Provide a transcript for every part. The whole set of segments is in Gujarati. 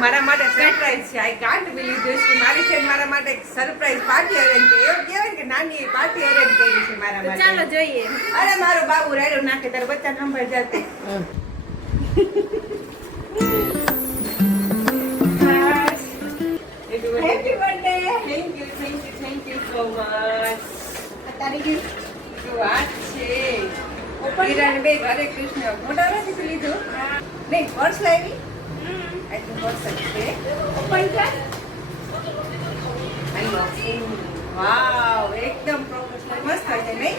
મારા માટે સરપ્રાઈઝ છે. આઈ કાન્ટ બિલીવ ધીસ કે મારી ફ્રેન્ડ મારા માટે એક સરપ્રાઈઝ પાર્ટી અરેન્જ કરી. એવું કહેવાય કે નાની પાર્ટી અરેન્જ કરી છે મારા માટે. ચાલો જોઈએ. અરે મારો બાબુ રાડો નાખે તારા બચ્ચા નંબર જાતે. Happy birthday. Thank you so much. તારી ગિફ્ટ જો આ છે. કિરણ બેગ. હરે કૃષ્ણ. મોટા નથી લીધું નહીં પર્સ લાવી. I think what's okay. Open kar. Unboxing. Wow, એકદમ પ્રોફેશનલ મસ્ત છે નહીં?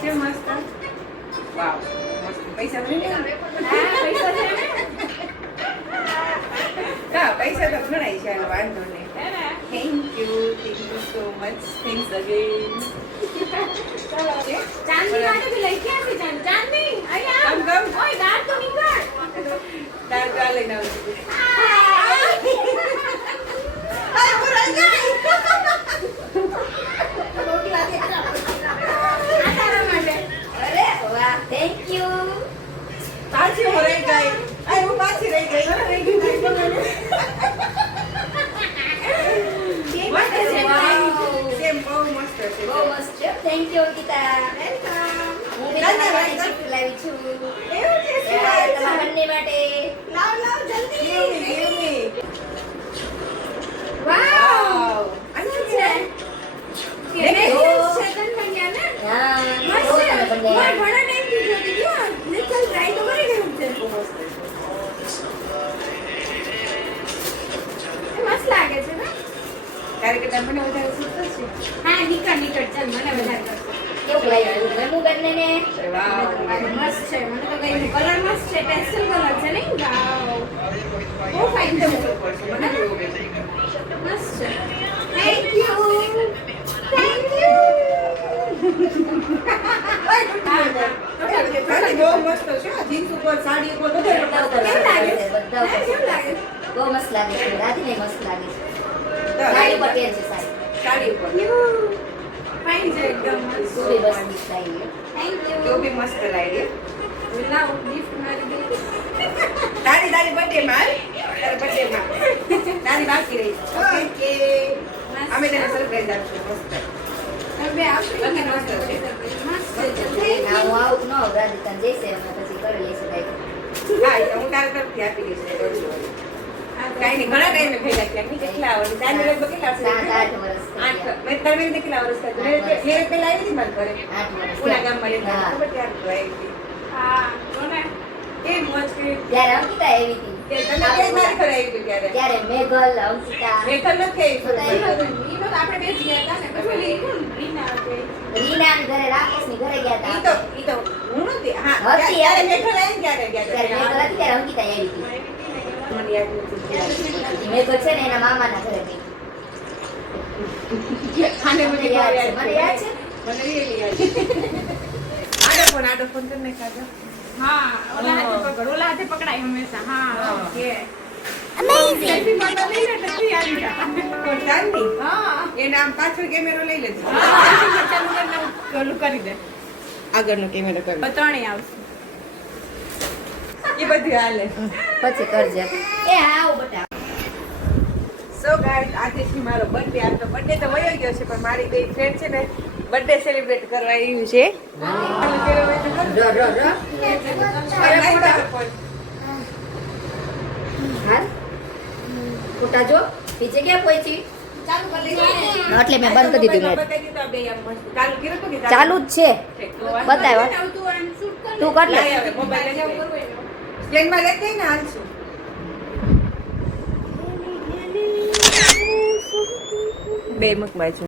છે મસ્ત. વાવ. મસ્ત પૈસા ભરી લે. પૈસા છે ને? હા, પૈસા તો ઘણાય છે આનો વાંધો નહીં. Thank you so much. Thanks again. ચાલો કે ચાંદની માટે ભી લઈ ગયા છે ચાંદની. અહીંયા કમ ઓય દાંત તો નીકળ. તાર ચાલે ના આવતી. Thank you. પાછી હું રહી ગઈ. આ હું પાછી રહી ગઈ. સેમ બહુ મસ્ત છે. બહુ મસ્ત છે. Thank you Ankita. વેલકમ. હું ગિફ્ટ લાવી છું. એવું છે તમારા બંને માટે. લાવ જલ્દી. Give me. વાવ. આનું છે છે સેકન્ડ બન્યા ને. હા મસ્ત છે. ઘણા ઘણા ટાઈમથી જોતી હતી. લિટલ ટ્રાય તો કરી ગયું છે. મસ્ત લાગે છે ને. તારે કે તમને વધારે સૂટ છે. હા નીકળ ચાલ મને વધારે કરશે. કેવું લાગ્યું ગમ્યું બંનેને? વાવ. મસ્ત છે. મને તો કઈ કલર મસ્ત છે. પેસ્ટલ કલર છે નહીં? વાવ. બહુ ફાઇન છે. મને બહુ ગમ્યું. મસ્ત છે. Thank you. Thank you. Sari બહુ મસ્ત છે. આ જીન્સ ઉપર સાડી ઉપર બધા કેવું લાગે? બધા ઉપર. કેવું લાગે? બહુ મસ્ત લાગે છે. રાધીને મસ્ત લાગે છે. સાડી સાડી પર પહેર છે સાડી. સાડી ઉપર ફાઇન છે એકદમ મસ્ત. તું બી મસ્ત સ્ટાઈલ છે. થેન્ક તો યુ. બી મસ્ત લાગી. લાવ ગિફ્ટ મારી દે. તારી બર્થડે માં તારી બર્થડે માં તારી બાકી રહી. ઓકે અમે તને સરપ્રાઈઝ આપશું. મસ્ત હવે આવશે બંને મસ્ત છે. મસ્ત છે. ના હું આવું ન આવું રાધિકા જઈશે અમે પછી કરી લઈશું કાંઈક. હા એ તો હું તારા તરફથી આપી દઈશ. કાંઈ નહીં ઘણા ટાઈમે ભેગા થયા. નહીં કેટલા વર્ષ તારી લગભગ કેટલા વર્ષ 7-8 વર્ષ થઈ 8 ગયા. મેં તારી બેનને કેટલા વર્ષ થયા? મેરે પહેલા આવી હતી મારા ઘરે 8 વર્ષ ઓલા ગામમાં રહેતા હા. ખબર ત્યારે તો આવી હતી. હા કોને એ મોજ કરી. ત્યારે અંકિતા આવી હતી. તે તને ક્યાંય મારા ઘરે આવી હતી ત્યારે ત્યારે મેઘલ અંકિતા મેઘલ નથી આવી. ઈ તો આપણે બે જ ગયા હતા ને પછી ઓલી કોણ રીના હતી. રીના ઘરે રાકેશની ઘરે ગયા ઈ હતા. તો હું નથી. હા હતી, ત્યારે હતી. મેઘલ આવી ને ત્યારે ગયા ત્યારે હતા. મેઘલ હતી ત્યારે અંકિતા આવી હતી. મને યાદ નથી. મેઘલ છે ને એના મામાના ઘરે ગઈ. આને મને યાદ છે. મને યાદ છે. મને really યાદ છે. આડો ફોન કરીને કાઢો. હા ઓલા હાથે પકડ ઓલા હાથે પકડાય હંમેશા. હા હા. ઓકે સેલ્ફી ફોટો લઈને પછી આવી જા. કોણ ચાંદની? હા એને આમ પાછળ કેમેરો લઈ લેજો. ચાલુ કરીને ઓલું કરી દે. આગળનો કેમેરો કરી ત્રણેય આવશે. એ બધું હાલે. પછી કરજે. એ હા આવું બટા. સો ગાઈસ આજથી મારો બર્થડે. આ તો બર્થડે તો વયો ગયો છે પણ મારી બે ફ્રેન્ડ છે ને બર્થડે સેલિબ્રેટ કરવા આવ્યું છે. રો રો રો. હાલ ફોટા જો નીચે ક્યાં પહોંચી? ચાલુ કરી દે. એટલે મેં બંધ કરી દીધું મેં. ચાલુ કર્યું હતું કે ચાલુ જ છે. બતાવ્યો. આવતું અને શૂટ કર. તું કર લે. મોબાઈલ જેવું કરવું હોય એવું. સ્ટેન્ડમાં લઈ ને હાલશું. બે મકવાય છે.